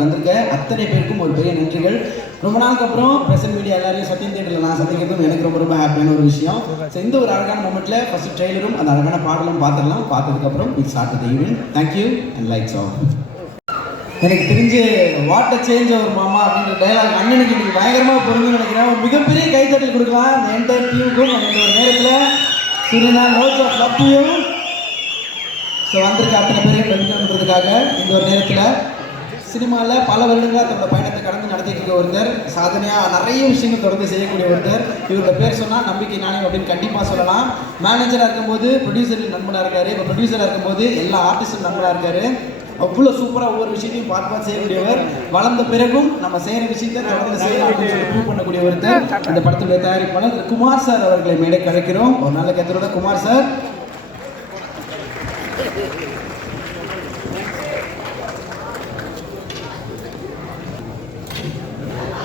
விழாவுக்கு வந்திருக்க அத்தனை பேருக்கும் ஒரு பெரிய நன்றிகள். ரொம்ப நாளுக்கு அப்புறம் பிரசன்ட் மீடியா எல்லாரையும் சத்தியம் தியேட்டரில் நான் சந்திக்கிறதும் எனக்கு ரொம்ப ரொம்ப ஹாப்பியான ஒரு விஷயம். ஸோ இந்த ஒரு அழகான மூமெண்ட்ல ஃபர்ஸ்ட் ட்ரெய்லரும் அந்த அழகான பாடலும் பார்த்துடலாம். பார்த்ததுக்கப்புறம் we start the event. Thank you and lights off. எனக்கு தெரிஞ்சு வாட் அ சேஞ்ச் ஒரு மாமா அப்படின்ற டைலாக் அண்ணனுக்கு இன்னைக்கு பயங்கரமாக பொருந்துன்னு நினைக்கிறேன். ஒரு மிகப்பெரிய கைத்தட்டல் கொடுக்கலாம் இந்த என்டையர் டீமுக்கும். அந்த ஒரு நேரத்தில் சூரியனா lots of love to you. So வந்திருக்க அத்தனை பேரையும் வெல்கம் பண்ணுறதுக்காக இந்த ஒரு நேரத்தில் சினிமாவில் பல வருடங்களாக தன்னோட பயணத்தை கடந்து நடத்திட்டு இருக்க ஒருத்தர், சாதனையாக நிறைய விஷயங்கள் தொடர்ந்து செய்யக்கூடிய ஒருத்தர். இவரோட பேர் சொன்னால் நம்பிக்கை நாணயம் அப்படின்னு கண்டிப்பாக சொல்லலாம். மேனேஜராக இருக்கும்போது ப்ரொடியூசருக்கு நண்பனாக இருக்கார். இப்போ ப்ரொடியூசராக இருக்கும்போது எல்லா ஆர்டிஸ்டும் நண்பனாக இருக்கார். அவ்வளோ சூப்பராக ஒவ்வொரு விஷயத்தையும் பார்த்து செய்யக்கூடியவர். வளர்ந்த பிறகும் நம்ம செய்கிற விஷயத்தை தொடர்ந்து செய்யலாம் ப்ரூவ் பண்ணக்கூடிய ஒருத்தர். இந்த படத்துடைய தயாரிப்பாளர் திரு குமார் சார் அவர்களை மேடை கலைக்கிறோம். ஒரு நல்ல கத்தரோட குமார் சார்.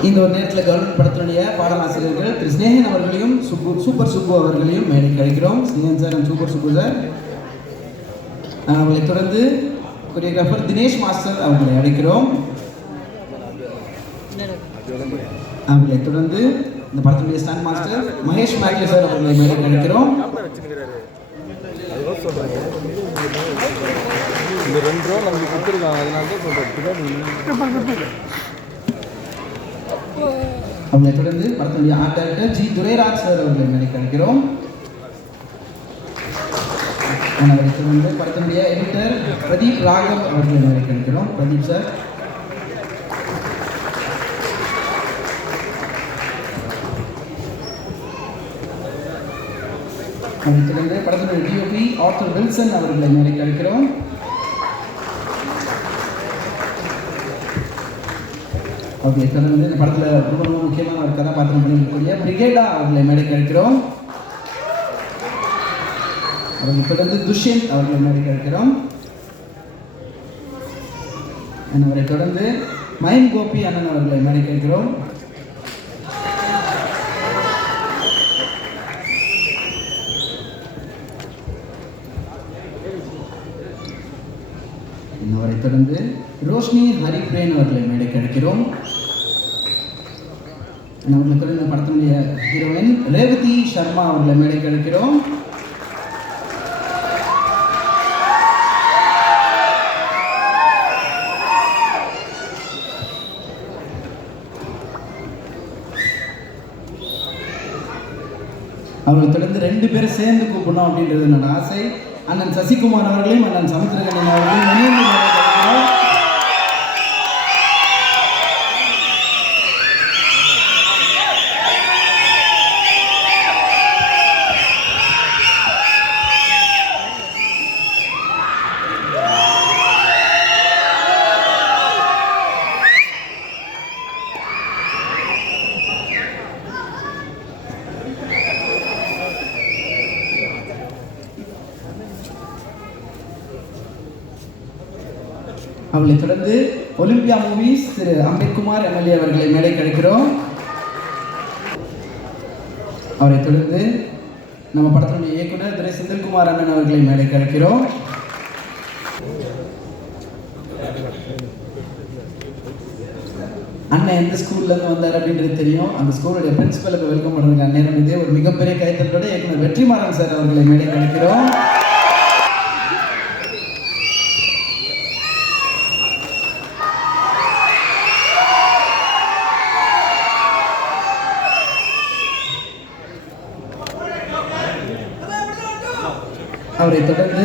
இந்த ஒரு நேரத்தில் கவர்மெண்ட் படத்தினுடைய பாடலாசிரியர்கள் திரு ஸ்னேகன் அவர்களையும் சூப்பர் சுப்பு அவர்களையும் மேடை கழிக்கிறோம். Snehan sir and super Subbu sir. அவர்களை தொடர்ந்து கொரியோகிராஃபர் தினேஷ் மாஸ்டர் அவர்களை அழைக்கிறோம். அவர்களை தொடர்ந்து இந்த படத்தினுடைய ஸ்டாண்ட் மாஸ்டர் மகேஷ் மேக்லி சார் அவர்களை மேடை கழிக்கிறோம். இந்த 2 ரூபா நமக்கு கொடுத்துருக்காங்க, அதனால தான் சொல்கிறேன். அவங்களை தொடர்ந்து படத்தினுடைய art director G Durairaj sir அவர்களை மேடை கழிக்கிறோம். அவரை தொடர்ந்து படத்தினுடைய எடிட்டர் பிரதீப் ராகவ் அவர்களை மேடை கழிக்கிறோம். பிரதீப் சார். அவரை தொடர்ந்து படத்தினுடைய டிஓபி ஆர்த்தர் வில்சன் அவர்களை மேடை கழிக்கிறோம். ஓகே, தொடர்ந்து இந்த படத்தில் ரொம்ப ரொம்ப முக்கியமான ஒரு கதாபாத்திரம் பண்ணிக்கக்கூடிய பிரிகேடா அவர்களை மேடை கழிக்கிறோம். அவரை தொடர்ந்து துஷ்யந்த் அவர்களை மேடை கழிக்கிறோம். அவரை தொடர்ந்து மயன் கோபி அண்ணன் அவர்களை மேடை கழிக்கிறோம். அவரை தொடர்ந்து ரோஷினி ஹரிப்ரேன் அவர்களை மேடை கழிக்கிறோம். அவர்களை தொடர்ந்து படத்தினுடைய ஹீரோயின் ரேவதி சர்மா அவர்களை மேடை கழிக்கிறோம். அவர்களை தொடர்ந்து 2 பேரும் சேர்ந்து கூப்பிடணும் அப்படின்றது என்னோட ஆசை. அண்ணன் சசிகுமார் அவர்களையும் அண்ணன் சமுத்திரகண்ணன் அவர்களையும் இணைந்து மேடை கழிக்கிறோம். அவர்களை தொடர்ந்து ஒலிம்பியா மூவிஸ் திரு அம்பேத்குமார் எம்எல்ஏ அவர்களை மேடை கழிக்கிறோம். அவரை தொடர்ந்து நம்ம படத்தினுடைய இயக்குனர் திரு செந்தில்குமார் அண்ணன் அவர்களை மேடை கழிக்கிறோம். அண்ணன் எந்த ஸ்கூல்லேருந்து வந்தார் அப்படின்றது தெரியும். அந்த ஸ்கூலுடைய பிரின்சிபலுக்கு வெல்கம் பண்ணுறதுக்கு அண்ணன் இதே ஒரு மிகப்பெரிய கைத்தட்டோட இயக்குனர் வெற்றிமாறன் சார் அவர்களை மேடை கழிக்கிறோம். அவரை தொடர்ந்து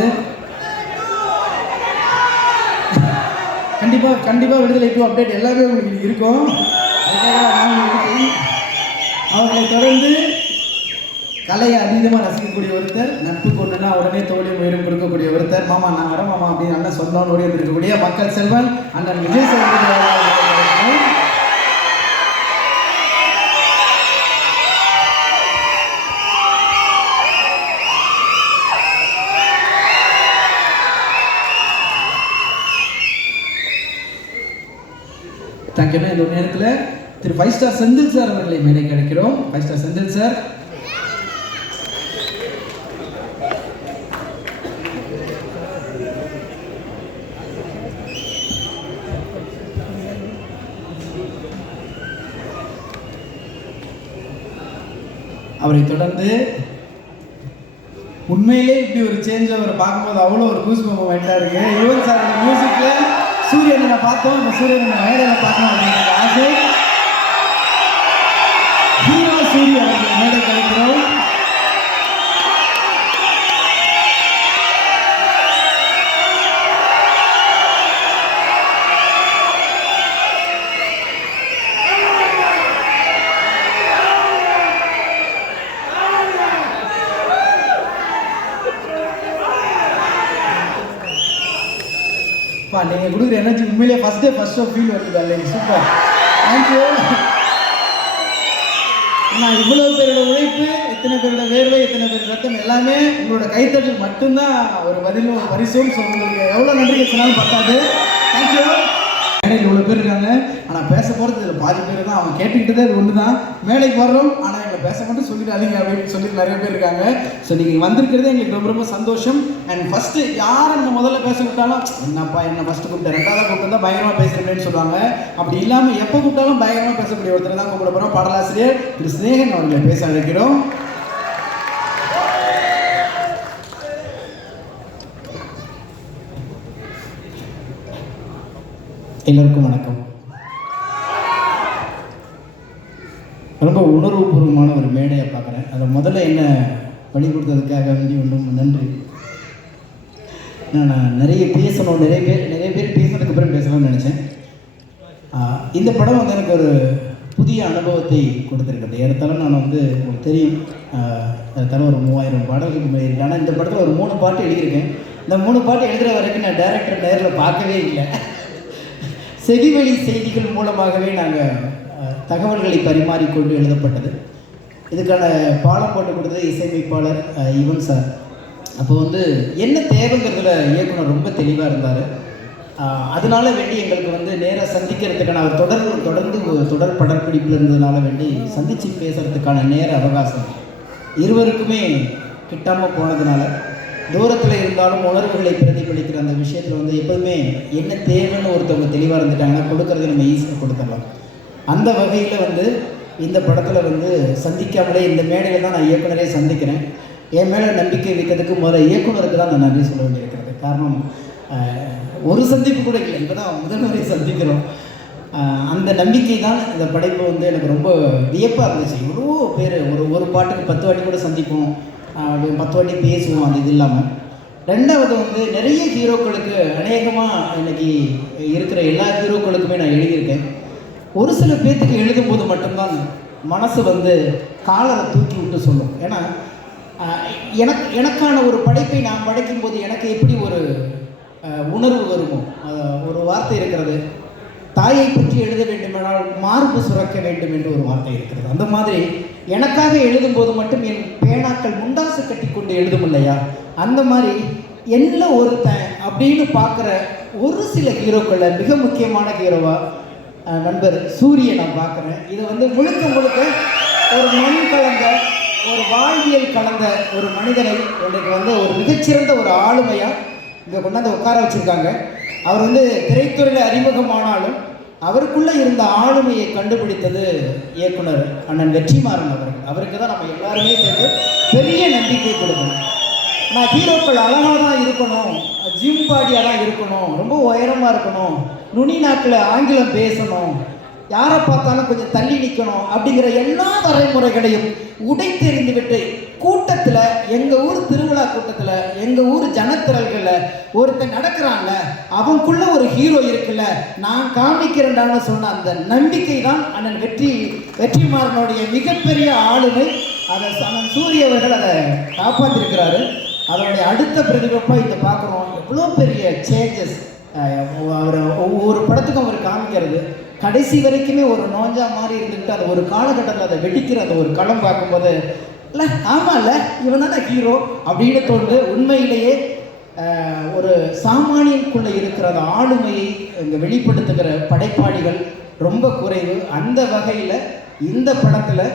கண்டிப்பாக விடுதலை டூ அப்டேட் எல்லாமே உங்களுக்கு இருக்கும். அவர்களை தொடர்ந்து கலையை அதீதமாக ரசிக்கக்கூடிய ஒருத்தர், நட்பு கொண்டுனா உடனே தோழியும் உயிரும் கொடுக்கக்கூடிய ஒருத்தர், மாமா நான் வரேன் மாமா அப்படின்னு அண்ணன் சொந்தம் ஓடி இருக்கக்கூடிய மக்கள் செல்வன் அண்ணன் விஜய் சேதுபதி. தேங்க்யூ. இந்த ஒரு நேரத்தில் திரு 5 ஸ்டார் செந்தில் சார் அவர்களை மேடை கிடைக்கிறோம். 5 ஸ்டார் செந்தில் சார். அவரை தொடர்ந்து உண்மையிலே இப்படி ஒரு சேஞ்ச் அவரை பார்க்கும்போது அவ்வளோ ஒரு கூஸ் மூமெண்ட்டாக இருக்கு. யுவன் சாரோட மியூசிக்கில் சூரியனை பார்த்தோம், இந்த சூரியனை மேடையில் பார்க்கணும் அப்படிங்கிற ஆசை. ஹீரோ சூரியன் அவர்கள் மேடை கழிக்கிறோம். நீங்கள் கொடுக்குற எனர்ஜி உண்மையிலே ஃபர்ஸ்ட் ஷோ ஃபீல் வருது இல்லைங்க. Super, thank you. நான் இவ்வளோ பேரோட உழைப்பு, இத்தனை பேரோட வேர்வை, இத்தனை பேர் ரத்தம் எல்லாமே உங்களோட கைத்தட்டல் மட்டும்தான் ஒரு பதிலும் ஒரு பரிசும். ஸோ உங்களுக்கு எவ்வளோ நன்றி சொன்னாலும் பத்தாது. தேங்க்யூ. மேடையில் இவ்வளோ பேர் இருக்காங்க, ஆனால் பேச போகிறது இதில் பாதி பேர் தான். அவங்க கேட்டுக்கிட்டதே இது ஒன்று தான், மேடைக்கு வர்றோம் ஆனால் எங்களை பேச மட்டும் சொல்லிடாதீங்க அப்படின்னு சொல்லி நிறைய பேர் இருக்காங்க. ஸோ நீங்கள் வந்திருக்கிறதே எங்களுக்கு ரொம்ப ரொம்ப சந்தோஷம். அண்ட் ஃபஸ்ட்டு யார் என்ன முதல்ல பேச விட்டாலும் என்னப்பா என்ன ஃபஸ்ட்டு கூப்பிட்டேன், ரெண்டாவது கூப்பிட்டு தான் பயங்கரமாக பேசுகிறேன்னு சொல்லுவாங்க. அப்படி இல்லாமல் எப்போ கூப்பிட்டாலும் பயங்கரமாக பேசக்கூடிய ஒருத்தர் தான் கூப்பிட போகிறோம். பாடலாசிரியர் திரு ஸ்நேகன் அவர்களை பேச அழைக்கிறோம். எல்லோருக்கும் வணக்கம். ரொம்ப உணர்வுபூர்வமான ஒரு மேடையை பார்க்குறேன். அதை முதல்ல என்ன வழி கொடுத்ததுக்காக வேண்டி ஒன்றும் நன்றி. நான் நிறைய பேசணும், நிறைய பேர் பேசுனதுக்கப்புறம் பேசணும்னு நினச்சேன். இந்த படம் வந்து எனக்கு ஒரு புதிய அனுபவத்தை கொடுத்துருக்குது. ஏறத்தாலும் நான் வந்து உங்களுக்கு தெரியும், ஏறத்தாலும் ஒரு 3000 பாடல்களுக்கு போயிருக்கேன். ஆனால் இந்த படத்தில் ஒரு 3 பாட்டு எழுதியிருக்கேன். இந்த 3 பாட்டு எழுதுகிற வரைக்கும் நான் டைரக்டர் நேரில் பார்க்கவே இல்லை. செவிவழி செய்திகள் மூலமாகவே நாங்கள் தகவல்களை பரிமாறிக்கொண்டு எழுதப்பட்டது. இதுக்கான பாடம் போட்டு கொடுத்தது இசையமைப்பாளர் யுவன் சார். அப்போ வந்து என்ன தேவைங்கிறதுல இயக்குனர் ரொம்ப தெளிவாக இருந்தார். அதனால வேண்டி எங்களுக்கு வந்து நேராக சந்திக்கிறதுக்கான அவர் தொடர்ந்து தொடர் படப்பிடிப்பில் இருந்ததுனால வேண்டி சந்தித்து பேசுகிறதுக்கான நேர அவகாசம் இருவருக்குமே கிட்டாமல் போனதுனால தூரத்தில் இருந்தாலும் உணர்வுகளை பிரதிபலிக்கிற அந்த விஷயத்தில் வந்து எப்போதுமே என்ன தேவைன்னு ஒருத்தவங்க தெளிவாக இருந்துட்டாங்கன்னா கொடுக்கறத நம்ம ஈஸியாக கொடுத்துடலாம். அந்த வகையில் வந்து இந்த படத்தில் வந்து சந்திக்காமலே இந்த மேடையில் தான் நான் இயக்குனரே சந்திக்கிறேன். என் மேலே நம்பிக்கை வைக்கிறதுக்கு முதல்ல இயக்குனருக்கு தான் நான் நன்றி சொல்ல வேண்டியிருக்கிறது. காரணம் ஒரு சந்திப்பு கூட இல்லை, இப்போ தான் முதல் முறை சந்திக்கிறோம். அந்த நம்பிக்கை தான் இந்த படைப்பு வந்து எனக்கு ரொம்ப வியப்பாக இருந்துச்சு. இவ்வளோ பேர் ஒரு பாட்டுக்கு 10 வாட்டி கூட சந்திப்போம், 10 வாட்டி பேசுவோம். அது இது இல்லாமல் ரெண்டாவது வந்து நிறைய ஹீரோக்களுக்கு அநேகமாக இன்றைக்கி இருக்கிற எல்லா ஹீரோக்களுக்குமே நான் எழுதியிருக்கேன். ஒரு சில பேர்த்துக்கு எழுதும்போது மட்டும்தான் மனசு வந்து காலரை தூக்கி விட்டு சொல்லும். ஏன்னா எனக்கான ஒரு படைப்பை நான் படைக்கும்போது எனக்கு எப்படி ஒரு உணர்வு வருமோ, ஒரு வார்த்தை இருக்கிறது, தாயை பற்றி எழுத வேண்டுமென்றால் மார்பு சுரக்க வேண்டும் என்று ஒரு வார்த்தை இருக்கிறது. அந்த மாதிரி எனக்காக எழுதும்போது மட்டும் என் பேனாக்கள் முண்டாசு கட்டி கொண்டு எழுதும் இல்லையா, அந்த மாதிரி என்ன ஒருத்தன் அப்படின்னு பார்க்குற ஒரு சில ஹீரோக்களில் மிக முக்கியமான ஹீரோவாக நண்பர் சூரியனை நான் பார்க்குறேன். இது வந்து முழுக்க ஒரு மண் கலந்த ஒரு வாழ்வியல் கலந்த ஒரு மனிதனை எனக்கு வந்து ஒரு மிகச்சிறந்த ஒரு ஆளுமையாக இங்கே கொண்டாந்து உட்கார வச்சுருக்காங்க. அவர் வந்து திரைத்துறையில் அறிமுகமானாலும் அவருக்குள்ளே இருந்த ஆளுமையை கண்டுபிடித்தது இயக்குனர் அண்ணன் வெற்றிமாறன் அவர்கள். அவருக்கு தான் நம்ம எல்லாருமே சேர்ந்து பெரிய நம்பிக்கை கொடுக்கணும். நான் ஹீரோக்கள் அழகாக தான் இருக்கணும், ஜிம் பாடியாக தான் இருக்கணும், ரொம்ப உயரமாக இருக்கணும், நுனி நாக்கில் ஆங்கிலம் பேசணும், யாரை பார்த்தாலும் கொஞ்சம் தள்ளி நிற்கணும் அப்படிங்கிற எல்லா வரைமுறைகளையும் உடைத்தெறிந்து விட்டு கூட்டத்தில், எங்கள் ஊர் திருவிழா கூட்டத்தில், எங்கள் ஊர் ஜனத்திரல்களில் ஒருத்தன் நடக்கிறான்ல, அவனுக்குள்ள ஒரு ஹீரோ இருக்குல்ல, நான் காமிக்கிறேன்டான்னு சொன்ன அந்த நம்பிக்கை தான் அண்ணன் வெற்றிமாறனுடைய மிகப்பெரிய ஆளுமை. அதை அண்ணன் சூரிய அவர்கள் அதை காப்பாற்றிருக்கிறாரு. அதனுடைய அடுத்த பிரதிபலிப்பாக இதை பார்க்குறோம். எவ்வளோ பெரிய சேஞ்சஸ் அவர் ஒவ்வொரு படத்துக்கும் அவர் காமிக்கிறது. கடைசி வரைக்குமே ஒரு நோஞ்சா மாதிரி இருந்துக்கிட்டு அது ஒரு காலகட்டத்தில் அதை வெடிக்கிற அந்த ஒரு களம் பார்க்கும்போது இல்லை ஆமாம் இல்லை இவன் தானே ஹீரோ அப்படின்னு தோன்று. உண்மையிலேயே ஒரு சாமானியனுக்குள்ளே இருக்கிற அந்த ஆளுமையை இங்கே வெளிப்படுத்துகிற படைப்பாளிகள் ரொம்ப குறைவு. அந்த வகையில் இந்த படத்தில்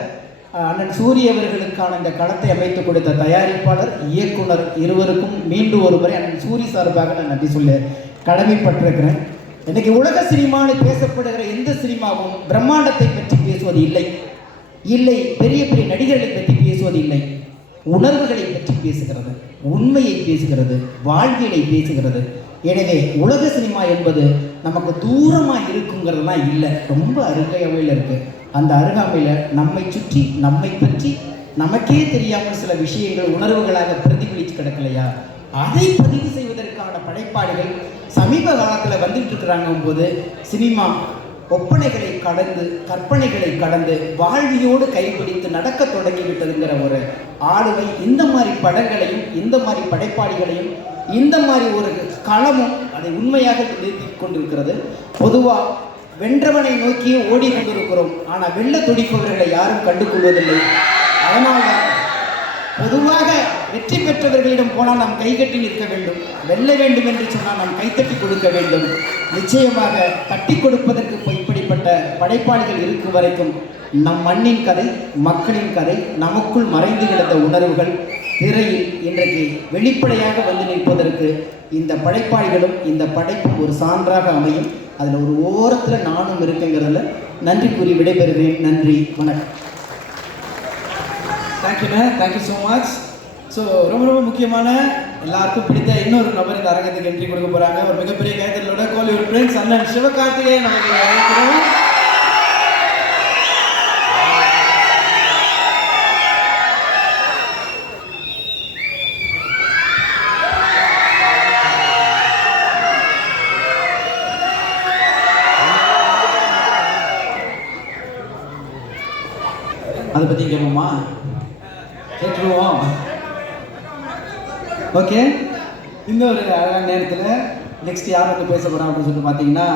அண்ணன் சூரிய அவர்களுக்கான இந்த களத்தை அமைத்து கொடுத்த தயாரிப்பாளர், இயக்குனர் இருவருக்கும் மீண்டும் ஒரு முறை அண்ணன் சூரிய சார்பாக நான் நன்றி சொல்ல கடமைப்பட்டிருக்கிறேன். இன்றைக்கி உலக சினிமாவில் பேசப்படுகிற எந்த சினிமாவும் பிரம்மாண்டத்தை பற்றி பேசுவது இல்லை. இல்லை பெரிய பெரிய நடிகர்களை பற்றி பேசுவதில்லை, உணர்வுகளை பற்றி பேசுகிறது, உண்மையை பேசுகிறது, வாழ்வியலை பேசுகிறது. எனவே உலக சினிமா என்பது நமக்கு தூரமாக இருக்குங்கிறதுலாம் இல்லை, ரொம்ப அருகாமையில் இருக்குது. அந்த அருகாமையில் நம்மை சுற்றி நம்மை பற்றி நமக்கே தெரியாமல் சில விஷயங்கள் உணர்வுகளாக பிரதிபலித்து கிடக்கலையா, அதை பதிவு செய்வதற்கான படைப்பாளிகள் சமீப காலத்தில் வந்துட்டு இருக்கிறாங்க போது சினிமா ஒப்பனைகளை கடந்து கற்பனைகளை கடந்து வாழ்வியோடு கைப்பிடித்து நடக்க தொடங்கிவிட்டதுங்கிற ஒரு ஆளுமை இந்த மாதிரி படங்களையும் இந்த மாதிரி படைப்பாளிகளையும் இந்த மாதிரி ஒரு களமும் அதை உண்மையாக நிறுத்தி கொண்டிருக்கிறது. பொதுவாக வென்றவனை நோக்கியே ஓடி கொண்டிருக்கிறோம், ஆனால் வெல்ல துடிப்பவர்களை யாரும் கண்டுகொள்வதில்லை. அதனால்தான் பொதுவாக வெற்றி பெற்றவர்களிடம் போனால் நாம் கைகட்டி நிற்க வேண்டும், வெல்ல வேண்டும் என்று சொன்னால் நாம் கைத்தட்டி கொடுக்க வேண்டும். நிச்சயமாக தட்டி கொடுப்பதற்கு இப்படிப்பட்ட படைப்பாளிகள் இருக்கும் வரைக்கும் நம் மண்ணின் கதை, மக்களின் கதை, நமக்குள் மறைந்து கிடந்த உணர்வுகள் திரையில் இன்றைக்கு வெளிப்படையாக வந்து நிற்பதற்கு இந்த படைப்பாளிகளும் இந்த படைப்பும் ஒரு சான்றாக அமையும். அதில் ஒரு ஓரத்தில் நானும் இருக்குங்கிறதுல நன்றி கூறி விடைபெறுகிறேன். நன்றி, வணக்கம். தேங்க்யூண்ணே, தேங்க்யூ ஸோ மச். ஸோ ரொம்ப முக்கியமான எல்லாருக்கும் பிடித்த இன்னொரு நபர் இந்த அரங்கத்துக்கு என்ட்ரி கொடுக்க போகிறாங்க. ஒரு மிகப்பெரிய கைத்தறலோட கோலி ஒரு பிரின்ஸ் அண்ணன் சிவகார்த்திகேயன் நமக்கு அழைக்கிறோம். அதை பற்றி கேட்போமா? கேட்டுருவோம். ஓகே, இந்த ஒரு அழகான நேரத்தில் நெக்ஸ்ட் யார் வந்து பேச போகிறோம் அப்படின்னு சொல்லிட்டு பார்த்தீங்கன்னா,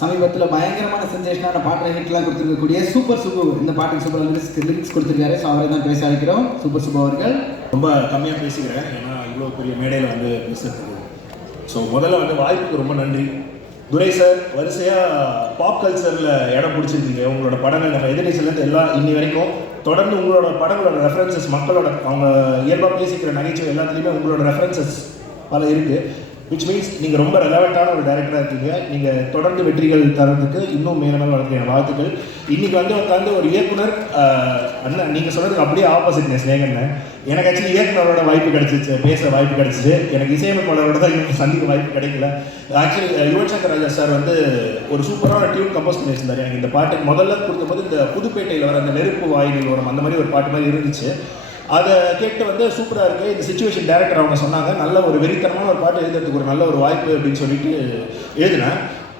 சமீபத்தில் பயங்கரமான சென்சேஷனான பாட்டு ஹிட்லாம் கொடுத்துருக்கக்கூடிய சூப்பர் சுப்பு, இந்த பாட்டுக்கு சூப்பர் லிரிக்ஸ் கொடுத்துருக்காரு. ஸோ அவரை தான் பேச அழைக்கிறோம். சூப்பர் சுப்பு அவர்கள். ரொம்ப கம்மியாக பேசிக்கிறேன், ஏன்னா இவ்வளோ பெரிய மேடையில் வந்து பேசுறதுக்கு. ஸோ முதல்ல வந்து வாய்ப்புக்கு ரொம்ப நன்றி. துரை சார், வரிசையாக பாப் கல்ச்சரில் இடம் பிடிச்சிருக்கீங்க. உங்களோட படங்கள் நம்ம எதிர்நீச்சலேருந்து எல்லாம் இன்னி வரைக்கும் தொடர்ந்து உங்களோட படங்களோட ரெஃபரன்சஸ், மக்களோட அவங்க இயல்பாக பேசிக்கிற நகைச்சுவை எல்லாத்துலேயுமே உங்களோட ரெஃபரன்சஸ் பல இருக்குது. விச் மீன்ஸ் நீங்கள் ரொம்ப ரெலவெண்ட்டான ஒரு டைரக்டராக இருக்கீங்க. நீங்கள் தொடர்ந்து வெற்றிகள் தரதுக்கு இன்னும் மேலும் வளர்க்குற வாழ்த்துக்கள். இன்றைக்கி வந்து உட்காந்து ஒரு இயக்குனர் அண்ணன் நீங்கள் சொல்கிறதுக்கு அப்படியே ஆப்போசிட்னே ஸ்நேகண்ண. எனக்கு ஆக்சுவலி இயக்குனரோட வாய்ப்பு கிடச்சிச்சு, பேச வாய்ப்பு கிடச்சிச்சு. எனக்கு இசையமைப்பாளரோட தான் இன்னும் சந்திக்க வாய்ப்பு கிடைக்கல. ஆக்சுவலி யுவன் சங்கர் ராஜா சார் வந்து ஒரு சூப்பரான டியூன் கம்போஸ் பண்ணி வச்சிருந்தார். எனக்கு இந்த பாட்டு முதல்ல கொடுக்கும்போது இந்த புதுப்பேட்டையில் வர அந்த நெருப்பு வாயிலில் வரும் அந்த மாதிரி ஒரு பாட்டு மாதிரி இருந்துச்சு. அதை கேட்டு வந்து சூப்பராக இருக்குது. இந்த சிச்சுவேஷன் டைரக்டர் அவங்க சொன்னாங்க, நல்ல ஒரு வெறித்தனமான ஒரு பாட்டு எழுதுறதுக்கு ஒரு நல்ல ஒரு வாய்ப்பு அப்படின்னு சொல்லிட்டு எழுதினேன்.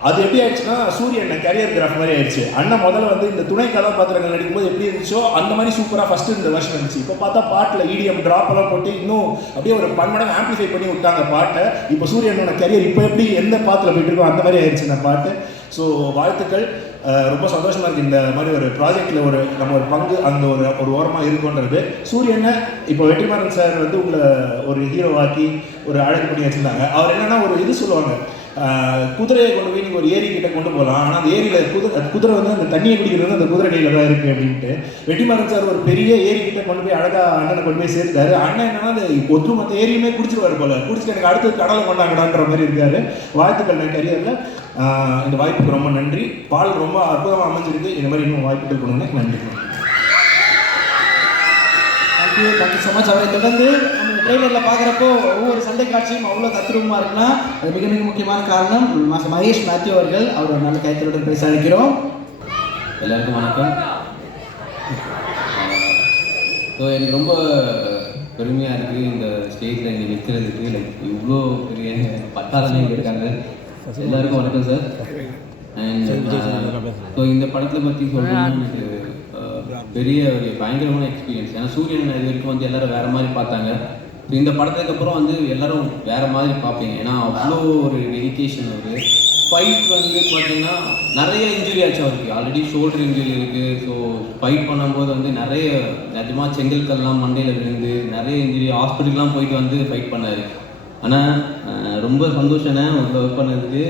அது எப்படி ஆயிடுச்சுன்னா, சூரியன் கேரியர் கிராஃப் மாதிரி ஆயிடுச்சு. அண்ணன் முதல்ல வந்து இந்த துணை கதாபாத்திரங்கள் நடிக்கும்போது எப்படி இருந்துச்சோ அந்த மாதிரி சூப்பராக ஃபஸ்ட்டு இந்த வருஷம் இருந்துச்சு. இப்போ பார்த்தா பாட்டில் இடிஎம் ட்ராப் எல்லாம் போட்டு இன்னும் அப்படியே ஒரு பன்மடங்கு ஆம்பிளிஃபை பண்ணி விட்டாங்க பாட்டை. இப்போ சூரியனோட கேரியர் இப்போ எப்படி எந்த பாத்தில் போயிட்டு இருக்கோ அந்த மாதிரி ஆயிடுச்சு இந்த பாட்டு. ஸோ வாழ்த்துக்கள். ரொம்ப சந்தோஷமாக இருக்குது இந்த மாதிரி ஒரு ப்ராஜெக்டில் ஒரு நம்ம ஒரு பங்கு அந்த ஒரு ஓரமாக இருக்குன்றது. சூரியனை இப்போ வெற்றிமாறன் சார் வந்து உங்களை ஒரு ஹீரோவாக்கி ஒரு அழகு பண்ணி வச்சுருந்தாங்க. அவர் என்னென்னா ஒரு இது சொல்லுவாங்க, குதிரையை கொண்டு போய் நீங்கள் ஒரு ஏரி கிட்ட கொண்டு போகலாம், ஆனால் அந்த ஏரியில் குதிரை வந்து அந்த தண்ணியை குடிக்கிறது அந்த குதிரை கையில் தான் இருக்குது அப்படின்ட்டு வெற்றிமாறன் சார் ஒரு பெரிய ஏரி கிட்ட கொண்டு போய் அழகாக அண்ணனை கொண்டு போய் சேர்த்தாரு. அண்ணன் என்னன்னா அந்த ஒட்டுமொத்த ஏரியுமே குடிச்சிருவார் போல, குடிச்சிட்டு எனக்கு அடுத்து கடலை கொண்டாங்கடான்ற மாதிரி இருக்காரு. வாழ்த்துக்கள் நான் கரியரில். இந்த வாய்ப்புக்கு ரொம்ப நன்றி. பால் ரொம்ப அற்புதமாக அமைஞ்சிருக்கு. இந்த மாதிரி இன்னும் வாய்ப்புகள் கொடுங்க. நன்றி. Thank you so much. அவரை தொடர்ந்து நம்ம ட்ரெய்லரில் பார்க்குறப்போ ஒவ்வொரு சண்டை காட்சியும் அவ்வளோ தத்ரூபமாக இருக்குன்னா அது மிக மிக முக்கியமான காரணம் மகேஷ் மேத்யூ அவர்கள். அவர் ஒரு நல்ல கைத்தலுடன் பேச அழைக்கிறோம். எல்லாருக்கும் வணக்கம். ஸோ எனக்கு ரொம்ப பெருமையாக இருக்குது இந்த ஸ்டேஜில் இங்கே நிற்கிறதுக்கு. லைக் இவ்வளோ பெரிய பட்டாளமே இங்கே இருக்காங்க. எல்லாருக்கும் வணக்கம் சார். அண்ட் ஸோ இந்த படத்தை பற்றி சொல்லணும்னா எனக்கு பெரிய ஒரு பயங்கரமான எக்ஸ்பீரியன்ஸ். ஏன்னா சூரியன் இது வரைக்கும் வந்து எல்லோரும் வேறு மாதிரி பார்த்தாங்க. ஸோ இந்த படத்துக்கு அப்புறம் வந்து எல்லோரும் வேறு மாதிரி பார்ப்பீங்க. ஏன்னா அவ்வளோ ஒரு டெடிக்கேஷன் வருது. ஃபைட் வந்து பார்த்தீங்கன்னா நிறைய இன்ஜுரி ஆச்சு அவருக்கு. ஆல்ரெடி ஷோல்டர் இன்ஜுரி இருக்குது. ஸோ ஃபைட் பண்ணும்போது வந்து நிறைய நிஜமாக செங்கல்கள்லாம் மண்டையில் விழுந்து நிறைய இன்ஜுரி, ஹாஸ்பிட்டல்லாம் போயிட்டு வந்து ஃபைட் பண்ணார். ஆனால் ரொம்ப சந்தோஷம்னா உங்களை ஒர்க் பண்ணதுக்கு.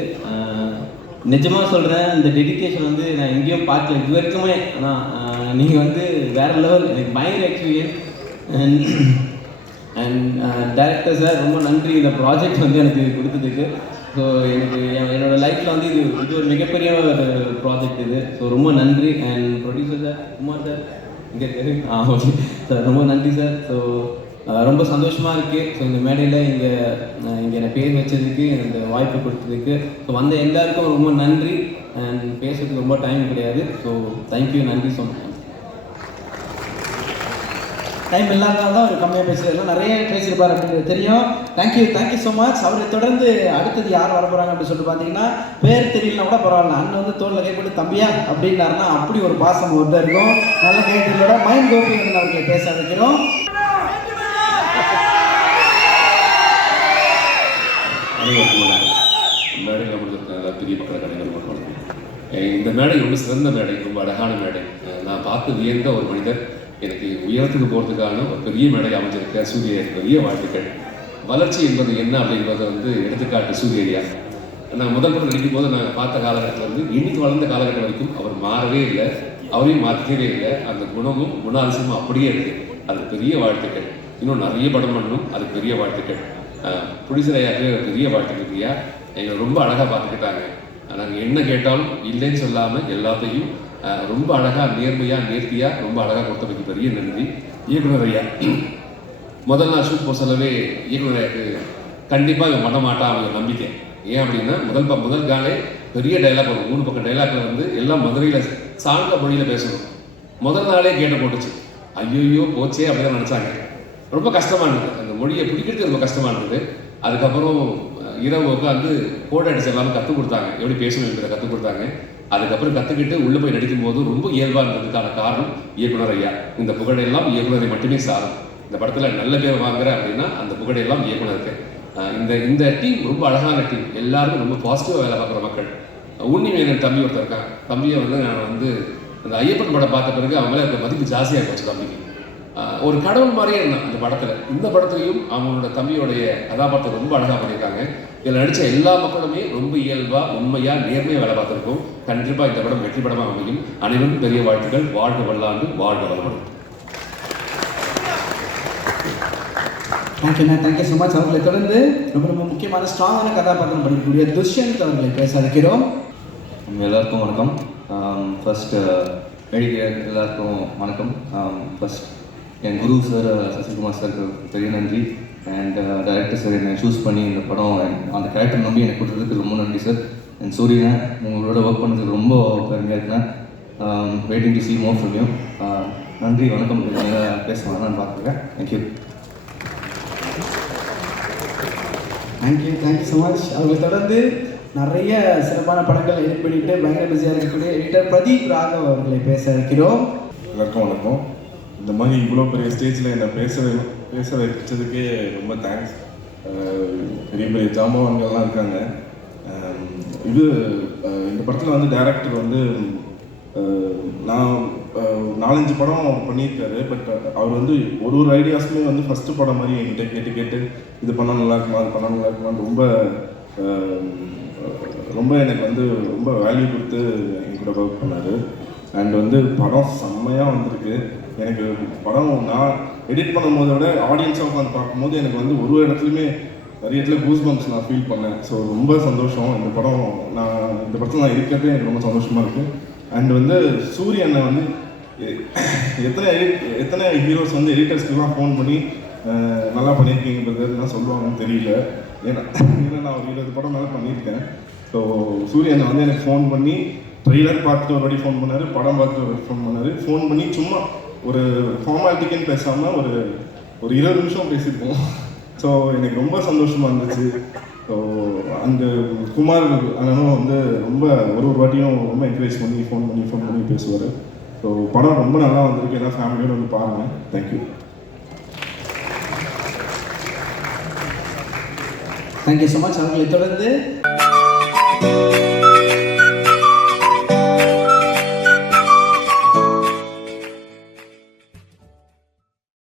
நிஜமாக சொல்கிறேன், இந்த டெடிக்கேஷன் வந்து நான் எங்கேயும் பார்க்கல இது வரைக்குமே. ஆனால் நீங்கள் வந்து வேறு லெவல், எனக்கு பயங்கர எக்ஸ்பீரியன்ஸ். அண்ட் டைரக்டர் சார் ரொம்ப நன்றி இந்த ப்ராஜெக்ட் வந்து எனக்கு கொடுத்ததுக்கு. ஸோ எனக்கு என்னோடய லைஃப்பில் வந்து இது ஒரு மிகப்பெரிய ஒரு ப்ராஜெக்ட் இது. ஸோ ரொம்ப நன்றி. And producer sir, Kumar sir, இங்கே இருக்கு ஓகே சார், ரொம்ப நன்றி சார். ஸோ ரொம்ப சந்தோஷமாக இருக்குது. ஸோ இந்த மேடையில் இங்கே என்னை பேர் வச்சதுக்கு, இந்த வாய்ப்பு கொடுத்ததுக்கு, ஸோ வந்த எல்லாருக்கும் ரொம்ப நன்றி. அண்ட் பேசுறதுக்கு ரொம்ப டைம் கிடையாது. ஸோ தேங்க்யூ, நன்றி ஸோ மச். டைம் இல்லாதனால தான் அவர் கம்மியாக பேசுகிறதுலாம் நிறைய பேசியிருப்பார் அப்படிங்கிறது தெரியும். Thank you so much. அவரை தொடர்ந்து அடுத்தது யார் வர போகிறாங்க அப்படின்னு சொல்லிட்டு பார்த்தீங்கன்னா, பேர் தெரியலனா கூட பரவாயில்ல, அண்ணன் வந்து தோளில் கைப்பட்டு தம்பியா அப்படின்னாருன்னா அப்படி ஒரு பாசம் ஒருத்தர் இருக்கும். நல்ல கேட்டீங்களோட மைண்ட் கோபி அவர்களை பேச வைக்கிறோம். மேடையில் முடிஞ்சிருக்க பெரிய மக்கள் கலைஞர்கள் இந்த மேடை ரொம்ப சிறந்த மேடை, ரொம்ப அழகான மேடை. நான் பார்த்து வியந்த ஒரு மனிதர். எனக்கு உயரத்துக்கு போகிறதுக்கான ஒரு பெரிய மேடை அமைஞ்சிருக்க சூரிய பெரிய வாழ்த்துக்கள். வளர்ச்சி என்பது என்ன அப்படிங்கிறத வந்து எடுத்துக்காட்டு சூரியரியா. நான் முதல் படம் நடிக்கும் போது நான் பார்த்த காலகட்டத்தில் வந்து இன்னைக்கு வளர்ந்த காலகட்டம் வரைக்கும் அவர் மாறவே இல்லை, அவரையும் மாற்றிக்கவே இல்லை. அந்த குணமும் குணாதிசயமும் அப்படியே இருக்குது. அது பெரிய வாழ்த்துக்கள். இன்னும் நிறைய படம் பண்ணணும், அது பெரிய வாழ்த்துக்கள். ப்ரொடியூசர் ஐயாவுக்கு பெரிய வாழ்த்துக்கள் ஐயா. எங்களை ரொம்ப அழகாக பார்த்துக்கிட்டாங்க. நாங்கள் என்ன கேட்டாலும் இல்லைன்னு சொல்லாமல் எல்லாத்தையும் ரொம்ப அழகாக நேர்மையாக நேர்த்தியாக ரொம்ப அழகாக கொடுத்ததுக்கு பெரிய நன்றி. இயக்குனர் ஐயா முதல் நாள் ஷூட் போக சொல்லவே இயக்குனர் ஐயாவுக்கு கண்டிப்பாக இவன் பண்ண மாட்டான் அவங்க நம்பிக்கை. ஏன் அப்படின்னா முதல் காலே பெரிய டைலாக் வரும். 3 பக்கம் டைலாக்ல வந்து எல்லாம் மதுரையில் சாந்த மொழியில் பேசணும். முதல் நாளே கேட்ட போட்டுச்சு. ஐயோ போச்சே அப்படிதான் நினச்சாங்க. ரொம்ப கஷ்டமாக இருந்தது, அந்த மொழியை பிடிக்கிறது ரொம்ப கஷ்டமாக இருந்தது. அதுக்கப்புறம் இரவு உட்காந்து கோட் அடிச்சு எல்லாமே கற்றுக் கொடுத்தாங்க, எப்படி பேசணும் என்பதை கற்றுக் கொடுத்தாங்க. அதுக்கப்புறம் கற்றுக்கிட்டு உள்ளே போய் நடிக்கும் போது ரொம்ப இயல்பாக இருந்ததுக்கான காரணம் இயக்குனர் ஐயா. இந்த புகழெல்லாம் இயக்குனரை மட்டுமே சாரும். இந்த படத்தில் நல்ல பேர் வாங்குற அப்படின்னா அந்த புகழெல்லாம் இயக்குனருக்கு. இந்த டீம் ரொம்ப அழகான டீம். எல்லாருமே ரொம்ப பாசிட்டிவாக வேலை பார்க்குற மக்கள். உன்னிமேனன் தம்பி ஒருத்தர் இருக்கான். தம்பியை வந்து நான் வந்து அந்த ஐயப்பன் படம் பார்த்த பிறகு அவங்களே அந்த மதிப்பு ஜாஸ்தியாக போச்சு தம்பிக்கு. ஒரு கடவுள் மாதிரியே இருந்தான் அந்த படத்தில். இந்த படத்துலையும் அவங்களோட தம்பியோடைய கதாபாத்திரம் ரொம்ப அழகாக பண்ணியிருக்காங்க. இதில் நடித்த எல்லா மக்களுமே ரொம்ப இயல்பாக உண்மையாக நேர்மையாக வேலை பார்த்துருக்கோம். கண்டிப்பாக இந்த படம் வெற்றி படமாக அமையும். அனைவரும் பெரிய வாழ்த்துக்கள். வாழ்க வல்லாண்டு, வாழ்க வளமுடன். Thank you so much. அவர்களை தொடர்ந்து ரொம்ப முக்கியமான ஸ்ட்ராங்கான கதாபாத்திரம் பண்ணக்கூடிய துஷ்யந்த் அவர்களை பேச வைக்கிறோம். எல்லாருக்கும் வணக்கம். ஃபர்ஸ்ட் நடிகர் எல்லாருக்கும் வணக்கம். ஃபர்ஸ்ட் என் குரு சார் சசிகுமார் சாருக்கு பெரிய நன்றி. அண்ட் டைரக்டர் சார் என்னை சூஸ் பண்ணி இந்த படம் அந்த கேரக்டர் நம்பி எனக்கு கொடுத்ததுக்கு ரொம்ப நன்றி சார். அண்ட் சூரியனை உங்களோட ஒர்க் பண்ணதுக்கு ரொம்ப பெருமையாக இருக்கேன். Waiting to see more from you. நன்றி, வணக்கம். பேசலாம் நான் பார்க்குறேன். Thank you so much. அவர்களை தொடர்ந்து நிறைய சிறப்பான படங்கள் எடிட் பண்ணிட்டு பயங்கர பிஸியாக இருக்கக்கூடிய எடிட்டர் பிரதீப் ராகவ் அவர்களை பேச வைக்கிறோம். எல்லாருக்கும் வணக்கம். இந்த மாதிரி இவ்வளோ பெரிய ஸ்டேஜில் என்னை பேச வச்சதுக்கே ரொம்ப தேங்க்ஸ். பெரிய பெரிய ஜாம்பவான்கள்லாம் இருக்காங்க. இந்த படத்தில் வந்து டைரக்டர் வந்து நான் 4-5 படம் பண்ணியிருக்காரு. பட் அவர் வந்து ஒரு ஐடியாஸுமே வந்து ஃபஸ்ட்டு படம் மாதிரி என்கிட்ட கேட்டு இது பண்ணால் நல்லா இருக்குமா, அது பண்ணால் நல்லா இருக்குமான்னு ரொம்ப எனக்கு வந்து ரொம்ப வேல்யூ கொடுத்து என் கூட ஒர்க் பண்ணார். அண்ட் வந்து படம் செம்மையாக வந்திருக்கு. எனக்கு படம் நான் எடிட் பண்ணும்போதை விட ஆடியன்ஸாக உட்காந்து பார்க்கும்போது எனக்கு வந்து ஒரு இடத்துலையுமே நிறைய இடத்துல கூஸ் பம்ப்ஸ் நான் ஃபீல் பண்ணேன். ஸோ ரொம்ப சந்தோஷம். இந்த படத்தில் நான் இருக்கிறதே எனக்கு ரொம்ப சந்தோஷமாக இருக்குது. அண்ட் வந்து சூரியனை வந்து எத்தனை ஹீரோஸ் வந்து எடிட்டர்ஸ்க்கெல்லாம் ஃபோன் பண்ணி நல்லா பண்ணியிருக்கீங்கிறது சொல்லுவாங்கன்னு தெரியல. ஏன்னா நான் ஒரு 20 படம் மேலே பண்ணியிருக்கேன். ஸோ சூரியனை வந்து எனக்கு ஃபோன் பண்ணி ட்ரெய்லர் பார்த்துட்டு ஒரு வாட்டி ஃபோன் பண்ணார், படம் பார்த்துட்டு ஒரு ஃபோன் பண்ணார். ஃபோன் பண்ணி சும்மா ஒரு ஃபார்மாலிட்டிக்குன்னு பேசாமல் ஒரு 20 நிமிஷம் பேசியிருக்கோம். ஸோ எனக்கு ரொம்ப சந்தோஷமாக இருந்துச்சு. ஸோ அந்த குமார் அண்ணனும் வந்து ரொம்ப ஒரு வாட்டியும் ரொம்ப என்கரேஜ் பண்ணி ஃபோன் பண்ணி பேசுவார். ஸோ படம் ரொம்ப நல்லா வந்திருக்கு. எல்லாம் ஃபேமிலியோடு வந்து பாருங்கள். Thank you so much. அவர்களை தொடர்ந்து